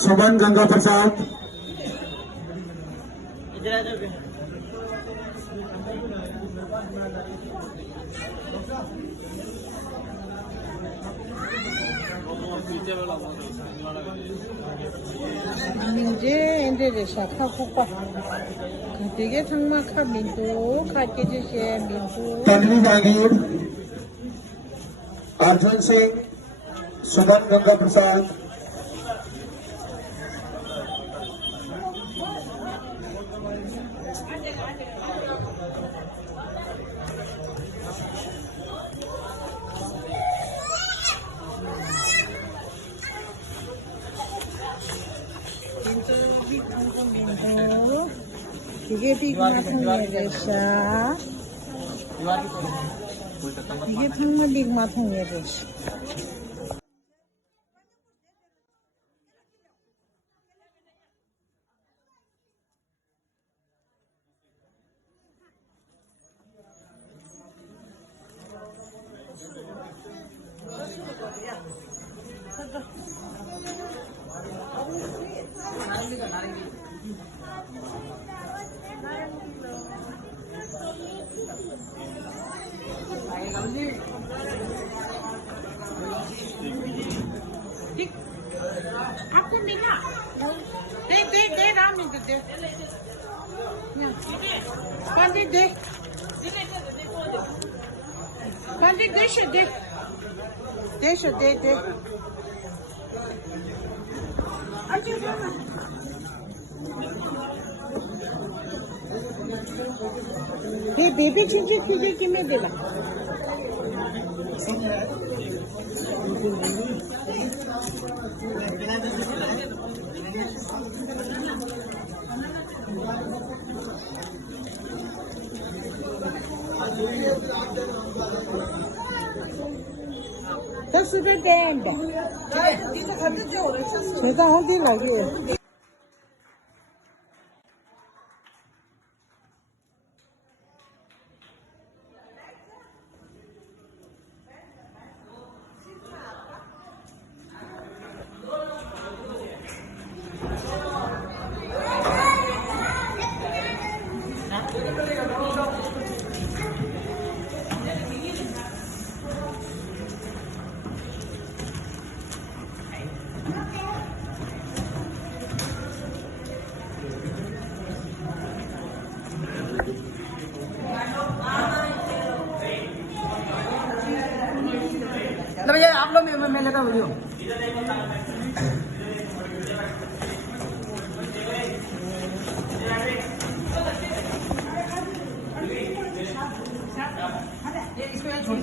सुमन गंगा प्रसाद, 민재 엔데레 샤카 국밥 되게 상막한 민도 가게지시의 민도 तन्वी जागीर, Arjun Singh, Suman Ganga Prasad, 민도 되게 빅마통의 대샤 이게 정말 빅마통의 대샤 Aku ni nak. Dek ramai tu dek. Pandai dek. Pandai dek se dek. Dek se dek. Aje mana? Hey baby cincin तुझे किमे दिला? दस रुपए band 제가 어디 가게 भैया आप लोग मैं लेता वीडियो इसको छोड़